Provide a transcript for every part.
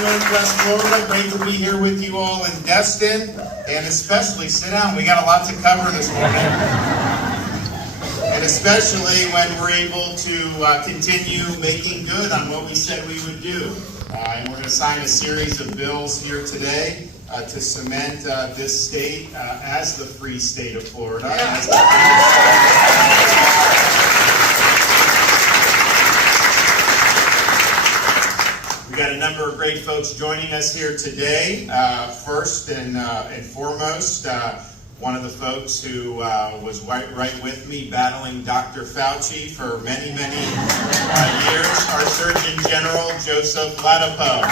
Northwest Florida. Great to be here with you all in Destin, and especially sit down. We got a lot to cover this morning, and especially when we're able to continue making good on what we said we would do. And we're going to sign a series of bills here today to cement this state as the free state of Florida. We got a number of great folks joining us here today. First and foremost, one of the folks who was right with me battling Dr. Fauci for many, many years, our Surgeon General, Joseph Ladapo.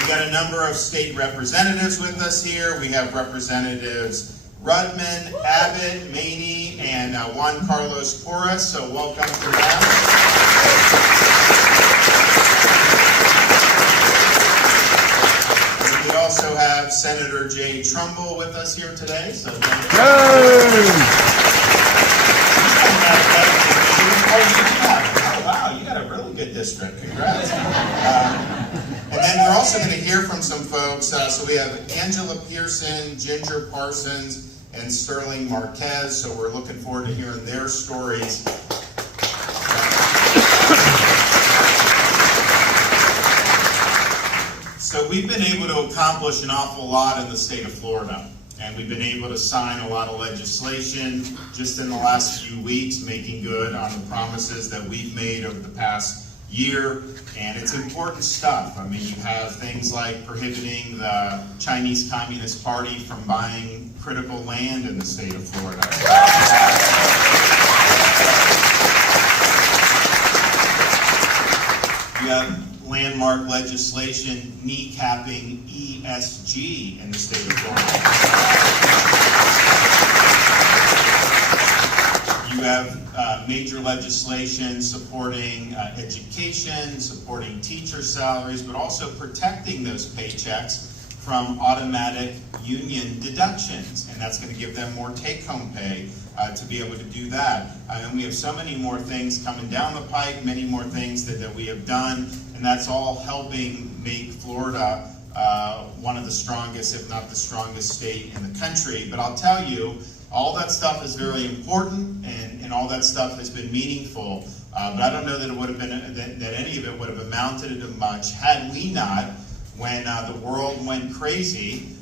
We got a number of state representatives with us here. We have Representatives Rudman, Abbott, Maney, and Juan Carlos Porras, so welcome to them. We also have Senator Jay Trumbull with us here today. So Oh, wow, you got a really good district. Congrats. And then we're also going to hear from some folks. So we have Angela Pearson, Ginger Parsons, and Sterling Marquez. So we're looking forward to hearing their stories. So we've been able to accomplish an awful lot in the state of Florida. And we've been able to sign a lot of legislation just in the last few weeks, making good on the promises that we've made over the past year. And it's important stuff. I mean, you have things like prohibiting the Chinese Communist Party from buying critical land in the state of Florida. You have landmark legislation kneecapping ESG in the state of Florida. You have major legislation supporting education, supporting teacher salaries, but also protecting those paychecks from automatic union deductions. And that's going to give them more take-home pay to be able to do that. And we have so many more things coming down the pike, many more things that we have done, and that's all helping make Florida one of the strongest, if not the strongest state in the country. But I'll tell you, all that stuff is very important, and all that stuff has been meaningful. But I don't know that it would have been that any of it would have amounted to much had we not, when the world went crazy,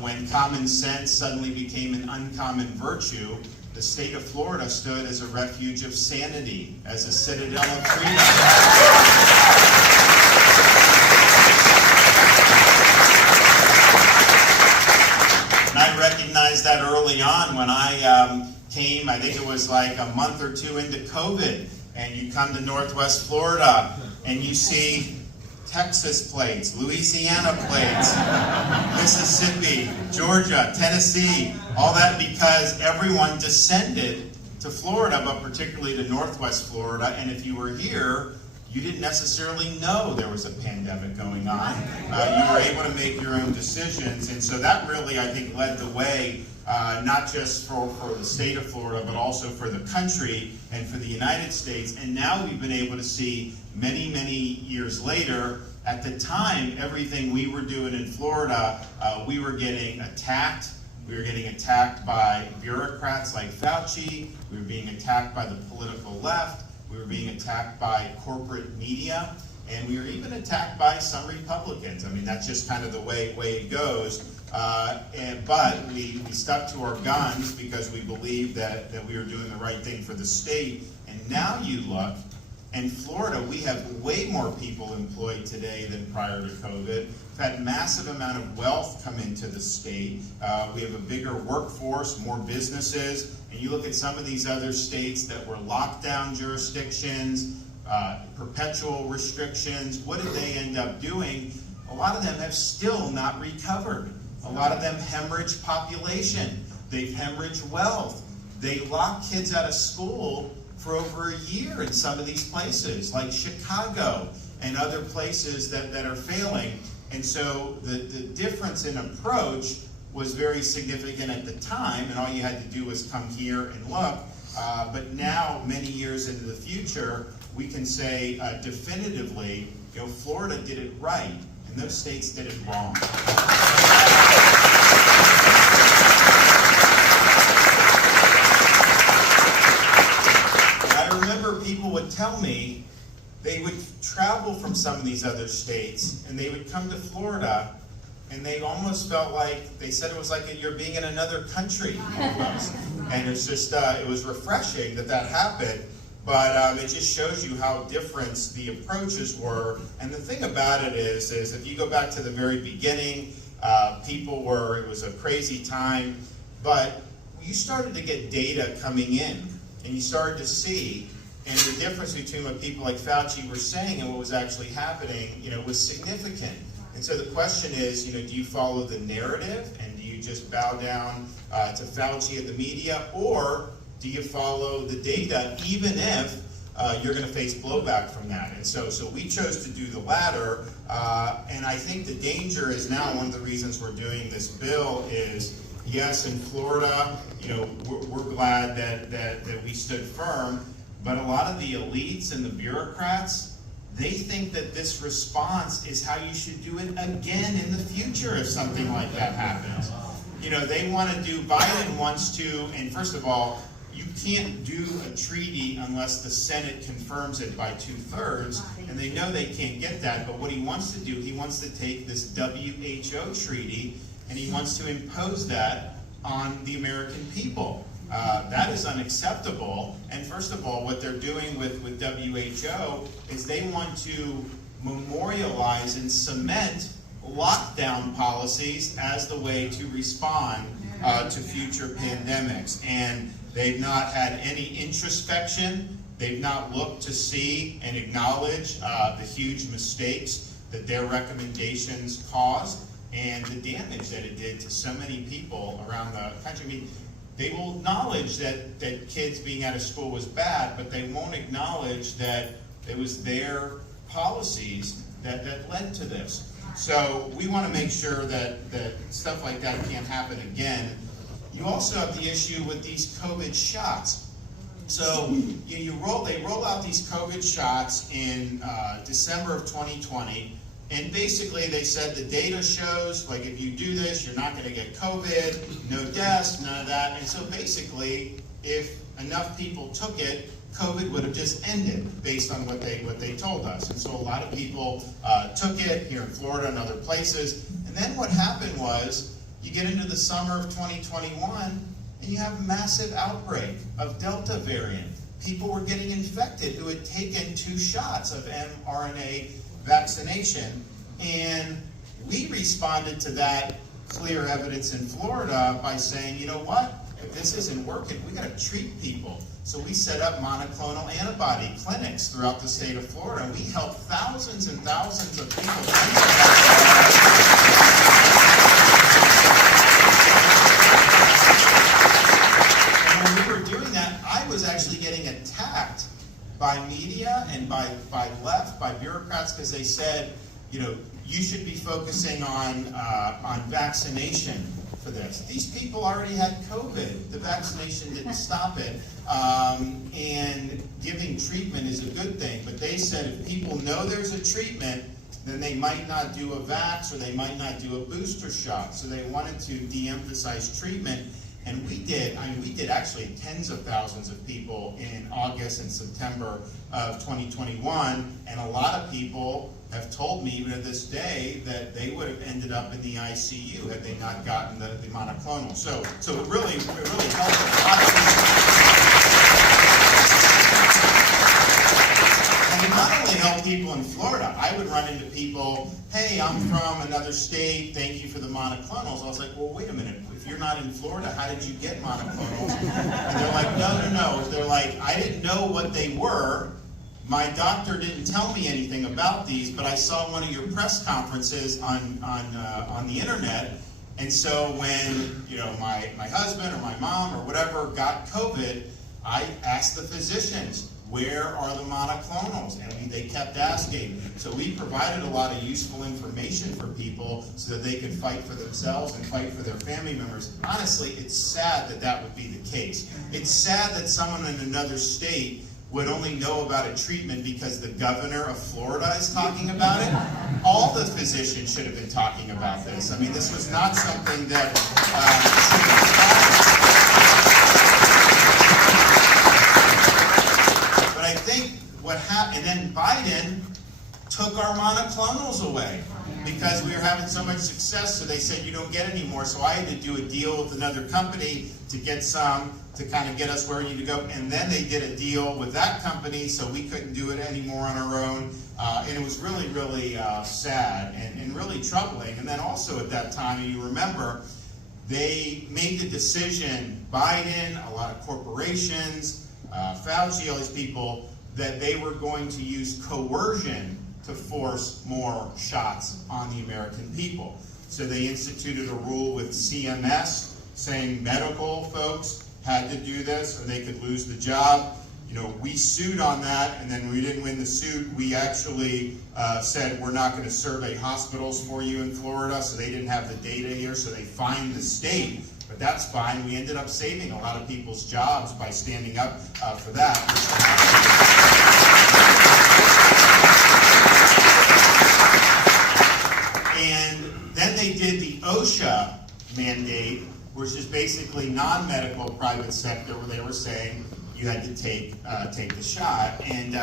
when common sense suddenly became an uncommon virtue. The state of Florida stood as a refuge of sanity, as a citadel of freedom. And I recognized that early on when I came. I think it was like a month or two into COVID, and you come to Northwest Florida and you see Texas plates, Louisiana plates, Mississippi, Georgia, Tennessee, all that because everyone descended to Florida, but particularly to Northwest Florida. And if you were here, you didn't necessarily know there was a pandemic going on. You were able to make your own decisions. And so that really, I think, led the way, not just for the state of Florida, but also for the country and for the United States. And now we've been able to see many, many years later, at the time, everything we were doing in Florida, we were getting attacked. We were getting attacked by bureaucrats like Fauci. We were being attacked by the political left. We were being attacked by corporate media. And we were even attacked by some Republicans. I mean, that's just kind of the way it goes. But we stuck to our guns because we believed that we were doing the right thing for the state. And now you look, in Florida, we have way more people employed today than prior to COVID. We've had a massive amount of wealth come into the state. We have a bigger workforce, more businesses. And you look at some of these other states that were lockdown jurisdictions, perpetual restrictions. What did they end up doing? A lot of them have still not recovered. A lot of them hemorrhage population. They've hemorrhaged wealth. They lock kids out of school for over a year in some of these places, like Chicago and other places that are failing. And so the difference in approach was very significant at the time, and all you had to do was come here and look. But now, many years into the future, we can say definitively, Florida did it right, and those states did it wrong. I remember people would tell me they would travel from some of these other states, and they would come to Florida, and they almost felt like, they said it was like you're being in another country almost. And it's just, it was refreshing that happened. But it just shows you how different the approaches were. And the thing about it is if you go back to the very beginning, it was a crazy time. But you started to get data coming in, and you started to see, and the difference between what people like Fauci were saying and what was actually happening, was significant. And so the question is, do you follow the narrative and do you just bow down to Fauci and the media, or do you follow the data, even if you're going to face blowback from that? And so we chose to do the latter, and I think the danger is now, one of the reasons we're doing this bill is, yes, in Florida, we're glad that we stood firm, but a lot of the elites and the bureaucrats, they think that this response is how you should do it again in the future if something like that happens. They want to do, Biden wants to, and first of all, you can't do a treaty unless the Senate confirms it by 2/3, and they know they can't get that, but what he wants to do, he wants to take this WHO treaty, and he wants to impose that on the American people. That is unacceptable. And first of all, what they're doing with WHO is they want to memorialize and cement lockdown policies as the way to respond to future pandemics. And they've not had any introspection. They've not looked to see and acknowledge the huge mistakes that their recommendations caused and the damage that it did to so many people around the country. I mean, they will acknowledge that kids being out of school was bad, but they won't acknowledge that it was their policies that led to this. So we want to make sure that stuff like that can't happen again. You also have the issue with these COVID shots. So they roll out these COVID shots in December of 2020. And basically they said the data shows, like, if you do this, you're not going to get COVID, no deaths, none of that. And so basically, if enough people took it, COVID would have just ended based on what they told us. And so a lot of people took it here in Florida and other places. And then what happened was, you get into the summer of 2021, and you have a massive outbreak of Delta variant. People were getting infected who had taken 2 shots of mRNA vaccination, and we responded to that clear evidence in Florida by saying, you know what, if this isn't working, we got to treat people. So we set up monoclonal antibody clinics throughout the state of Florida, and we helped thousands and thousands of people. And when we were doing that, I was actually getting attacked by media and by bureaucrats, because they said, you should be focusing on vaccination for this. These people already had COVID. The vaccination didn't stop it. And giving treatment is a good thing. But they said if people know there's a treatment, then they might not do a vax or they might not do a booster shot. So they wanted to de-emphasize treatment. And we did actually tens of thousands of people in August and September of 2021, and a lot of people have told me even to this day that they would have ended up in the ICU had they not gotten the monoclonal. So it really helped a lot of people. And it not only helped people in Florida, I would run into people, hey, I'm from another state, thank you for the monoclonals. I was like, well, wait a minute. If you're not in Florida, how did you get monoclonals? And they're like, no. They're like, I didn't know what they were. My doctor didn't tell me anything about these, but I saw one of your press conferences on the internet. And so when my husband or my mom or whatever got COVID, I asked the physicians, where are the monoclonals? And they kept asking. So we provided a lot of useful information for people so that they could fight for themselves and fight for their family members. Honestly, it's sad that that would be the case. It's sad that someone in another state would only know about a treatment because the governor of Florida is talking about it. All the physicians should have been talking about this. I mean, this was not something that should have happened. But I think what happened, and then Biden took our monoclonals away because we were having so much success, so they said you don't get any more. So I had to do a deal with another company to get some, to kind of get us where we need to go. And then they did a deal with that company, so we couldn't do it anymore on our own. And it was really, really sad and really troubling. And then also at that time, you remember, they made the decision, Biden, a lot of corporations, Fauci, all these people, that they were going to use coercion to force more shots on the American people. So they instituted a rule with CMS saying medical folks had to do this or they could lose the job. You know, we sued on that, and then we didn't win the suit. We actually said we're not going to survey hospitals for you in Florida, so they didn't have the data here, so they fined the state. But that's fine. We ended up saving a lot of people's jobs by standing up for that. And then they did the OSHA mandate, which is basically non-medical private sector, where they were saying you had to take the shot, and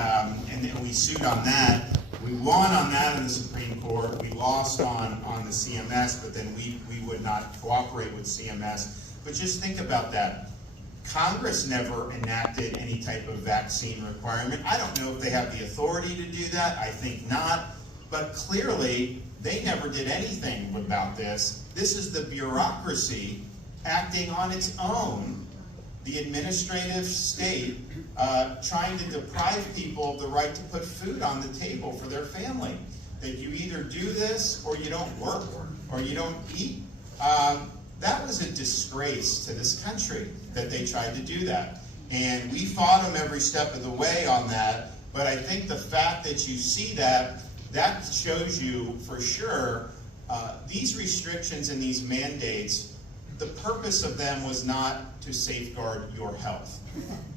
we sued on that. We won on that in the Supreme Court. We lost on the CMS, but then we would not cooperate with CMS. But just think about that. Congress never enacted any type of vaccine requirement. I don't know if they have the authority to do that. I think not. But clearly, they never did anything about this. This is the bureaucracy acting on its own, the administrative state, trying to deprive people of the right to put food on the table for their family. That you either do this, or you don't work, or you don't eat. That was a disgrace to this country that they tried to do that. And we fought them every step of the way on that, but I think the fact that you see that, that shows you for sure these restrictions and these mandates, the purpose of them was not to safeguard your health.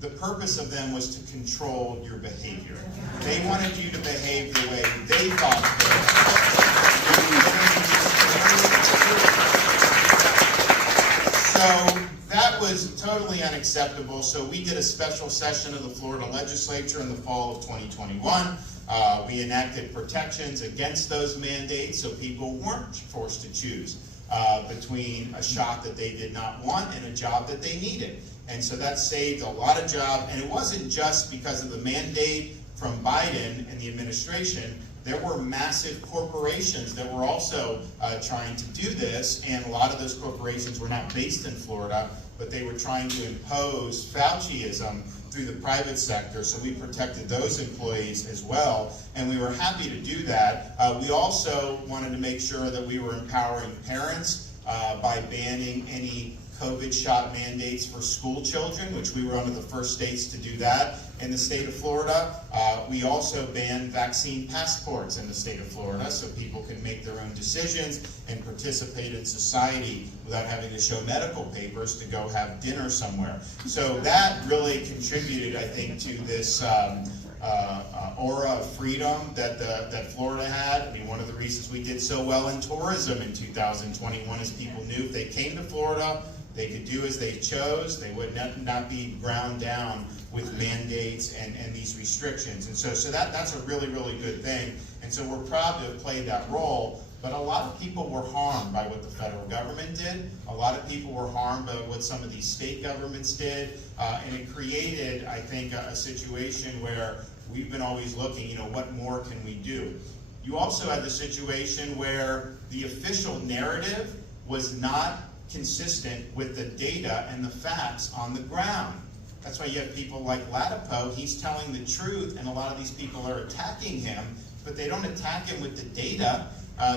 The purpose of them was to control your behavior. They wanted you to behave the way they thought So that was totally unacceptable. So we did a special session of the Florida legislature in the fall of 2021. We enacted protections against those mandates so people weren't forced to choose between a shot that they did not want and a job that they needed. And so that saved a lot of jobs. And it wasn't just because of the mandate from Biden and the administration. There were massive corporations that were also trying to do this, and a lot of those corporations were not based in Florida, but they were trying to impose Fauciism through the private sector, so we protected those employees as well, and we were happy to do that. We also wanted to make sure that we were empowering parents by banning any COVID shot mandates for school children, which we were one of the first states to do that in the state of Florida. We also banned vaccine passports in the state of Florida so people can make their own decisions and participate in society without having to show medical papers to go have dinner somewhere. So that really contributed, I think, to this aura of freedom that Florida had. I mean, one of the reasons we did so well in tourism in 2021 is people knew if they came to Florida, they could do as they chose. They would not be ground down with mandates and these restrictions. And so that's a really, really good thing. And so we're proud to have played that role. But a lot of people were harmed by what the federal government did. A lot of people were harmed by what some of these state governments did. And it created, I think, a situation where we've been always looking, you know, what more can we do? You also had the situation where the official narrative was not consistent with the data and the facts on the ground. That's why you have people like Latipo. He's telling the truth, and a lot of these people are attacking him, but they don't attack him with the data.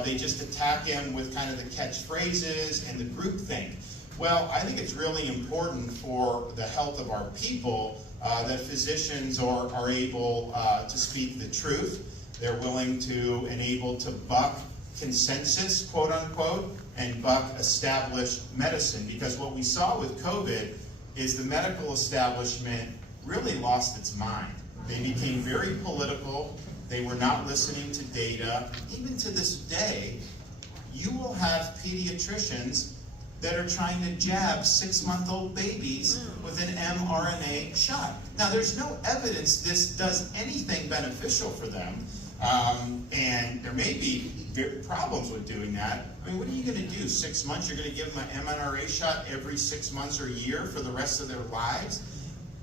They just attack him with kind of the catchphrases and the groupthink. Well, I think it's really important for the health of our people that physicians are able to speak the truth. They're willing to and able to buck consensus, quote unquote, and buck established medicine. Because what we saw with COVID is the medical establishment really lost its mind. They became very political. They were not listening to data. Even to this day, you will have pediatricians that are trying to jab 6-month-old babies with an mRNA shot. Now, there's no evidence this does anything beneficial for them, and there may be problems with doing that. I mean, what are you going to do? 6 months, you're going to give them an mRNA shot every 6 months or a year for the rest of their lives?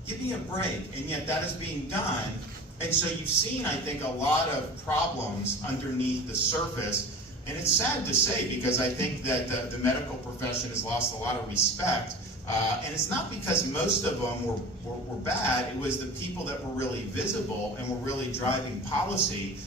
Give me a break. And yet that is being done. And so you've seen, I think, a lot of problems underneath the surface. And it's sad to say, because I think that the medical profession has lost a lot of respect. And it's not because most of them were bad. It was the people that were really visible and were really driving policy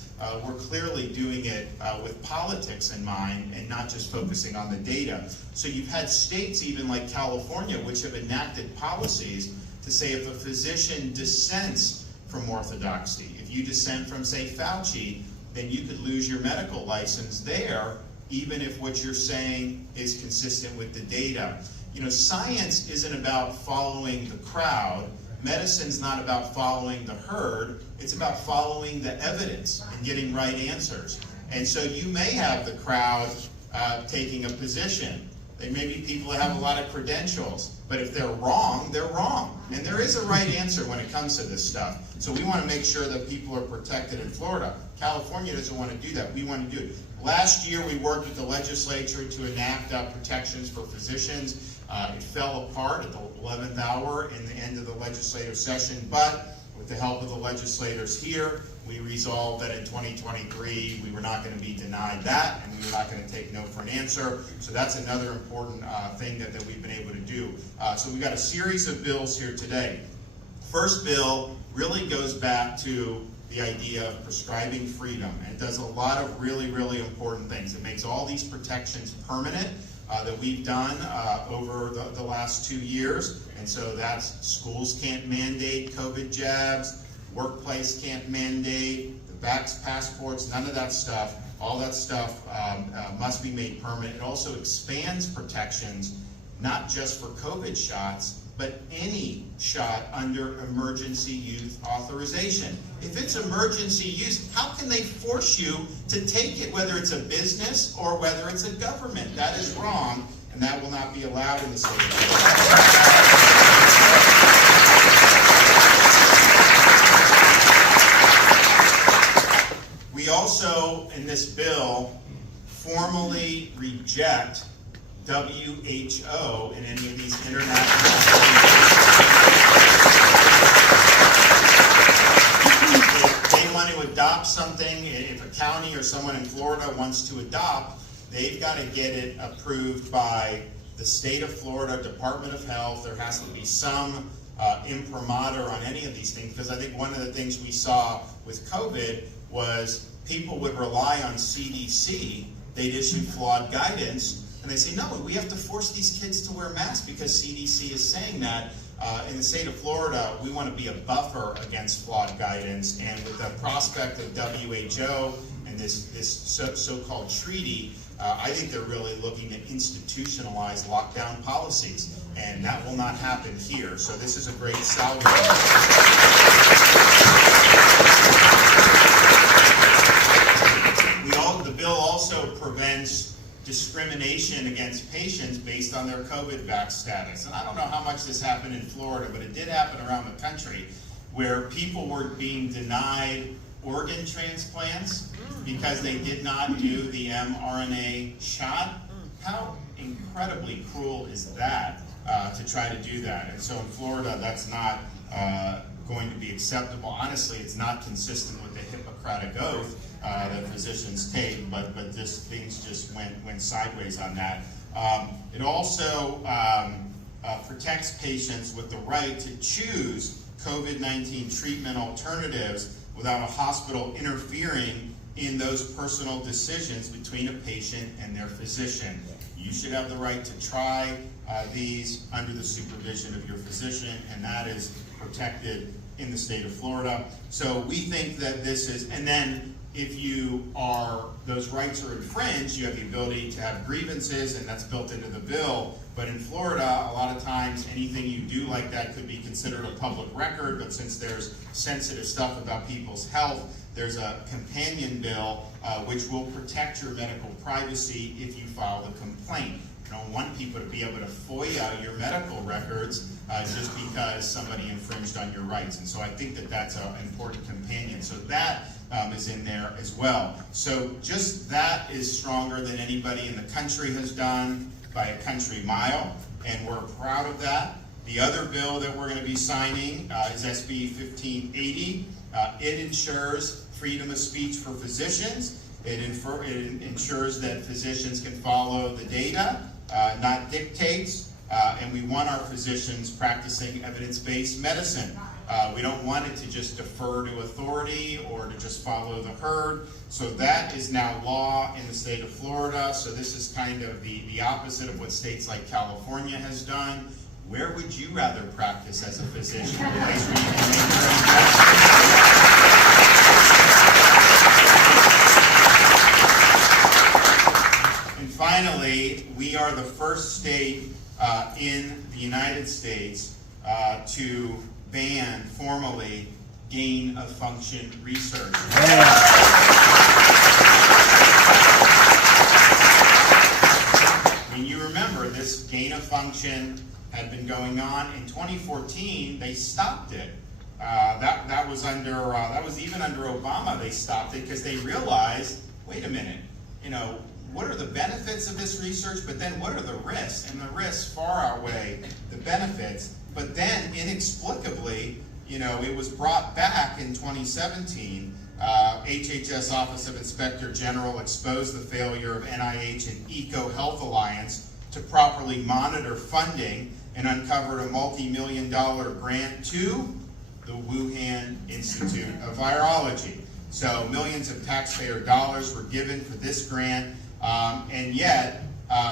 were clearly doing it with politics in mind and not just focusing on the data. So you've had states, even like California, which have enacted policies to say if a physician dissents from orthodoxy, if you dissent from, say, Fauci, then you could lose your medical license there, even if what you're saying is consistent with the data. You know, science isn't about following the crowd. Medicine's not about following the herd. It's about following the evidence and getting right answers. And so you may have the crowd taking a position. They may be people that have a lot of credentials, but if they're wrong, they're wrong. And there is a right answer when it comes to this stuff. So we want to make sure that people are protected in Florida. California doesn't want to do that. We want to do it. Last year, we worked with the legislature to enact protections for physicians. It fell apart at the 11th hour in the end of the legislative session, but with the help of the legislators here, we resolved that in 2023 we were not going to be denied that, and we were not going to take no for an answer. So that's another important thing that we've been able to do. So we've got a series of bills here today. First bill really goes back to the idea of prescribing freedom, and it does a lot of really, really important things. It makes all these protections permanent that we've done over the last 2 years. And so that's schools can't mandate COVID jabs, workplace can't mandate, the vax passports, none of that stuff. All that stuff must be made permanent. It also expands protections, not just for COVID shots, but any shot under emergency use authorization. If it's emergency use, how can they force you to take it, whether it's a business or whether it's a government? That is wrong, and that will not be allowed in the state of Florida. We also, in this bill, formally reject WHO and any of these international if they want to adopt something, if a county or someone in Florida wants to adopt, they've got to get it approved by the state of Florida, Department of Health. There has to be some imprimatur on any of these things, because I think one of the things we saw with COVID was people would rely on CDC. They'd issue flawed guidance, and they say, no, we have to force these kids to wear masks because CDC is saying that. In the state of Florida, we want to be a buffer against flawed guidance, and with the prospect of WHO and this so-called treaty, I think they're really looking to institutionalize lockdown policies, and that will not happen here. So this is a great salary. The bill also prevents discrimination against patients based on their COVID vax status. And I don't know how much this happened in Florida, but it did happen around the country, where people were being denied organ transplants because they did not do the mRNA shot. How incredibly cruel is that to try to do that? And so in Florida, that's not going to be acceptable. Honestly, it's not consistent with the Hippocratic Oath that physicians take, but things just went sideways on that. It also protects patients with the right to choose COVID-19 treatment alternatives without a hospital interfering in those personal decisions between a patient and their physician. You should have the right to try these under the supervision of your physician, and that is protected in the state of Florida. So we think that this is, and then if those rights are infringed, you have the ability to have grievances, and that's built into the bill. But in Florida, a lot of times, anything you do like that could be considered a public record, but since there's sensitive stuff about people's health, there's a companion bill which will protect your medical privacy if you file the complaint. You don't want people to be able to FOIA your medical records just because somebody infringed on your rights. And so I think that that's an important companion. So that is in there as well. So just that is stronger than anybody in the country has done by a country mile, and we're proud of that. The other bill that we're going to be signing is SB 1580. It ensures freedom of speech for physicians. It ensures that physicians can follow the data, not dictates, and we want our physicians practicing evidence-based medicine. We don't want it to just defer to authority or to just follow the herd. So that is now law in the state of Florida. So this is kind of the opposite of what states like California has done. Where would you rather practice as a physician? A place where you can make your own practice. And finally, we are the first state in the United States to ban formally gain-of-function research. When you remember, this gain-of-function had been going on. In 2014, they stopped it. That was even under Obama. They stopped it because they realized, wait a minute, what are the benefits of this research, but then what are the risks? And the risks far outweigh the benefits. But then, inexplicably, it was brought back in 2017. HHS Office of Inspector General exposed the failure of NIH and EcoHealth Alliance to properly monitor funding and uncovered a multi-million-dollar grant to the Wuhan Institute of Virology. So millions of taxpayer dollars were given for this grant, and yet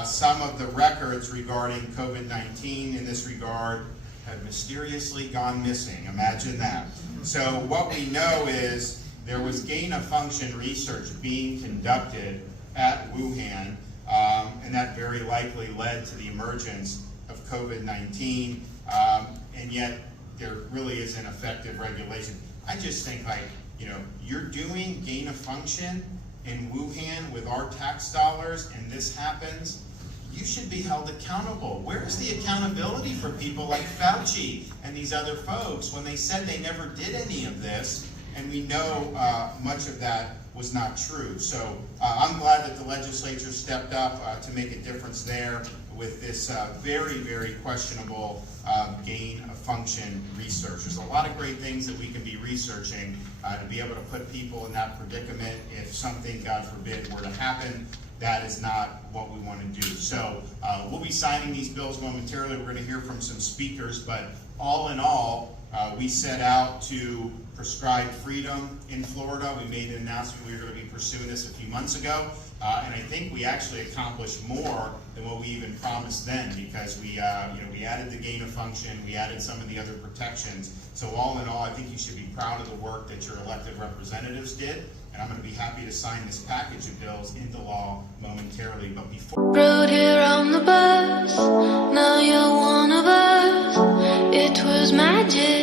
some of the records regarding COVID-19 in this regard have mysteriously gone missing. Imagine that. So what we know is there was gain-of-function research being conducted at Wuhan, and that very likely led to the emergence of COVID-19, and yet there really isn't effective regulation. I just think, you're doing gain-of-function in Wuhan with our tax dollars, and this happens, you should be held accountable. Where's the accountability for people like Fauci and these other folks when they said they never did any of this? And we know much of that was not true. So I'm glad that the legislature stepped up to make a difference there with this very, very questionable gain-of-function research. There's a lot of great things that we can be researching to be able to put people in that predicament if something, God forbid, were to happen. That is not what we want to do. So we'll be signing these bills momentarily. We're going to hear from some speakers, but all in all, we set out to prescribe freedom in Florida. We made an announcement we were going to be pursuing this a few months ago, and I think we actually accomplished more than what we even promised then, because we added the gain of function, we added some of the other protections. So all in all, I think you should be proud of the work that your elected representatives did, and I'm going to be happy to sign this package of bills into law momentarily. But before rode here on the bus, now you're one of us. It was magic.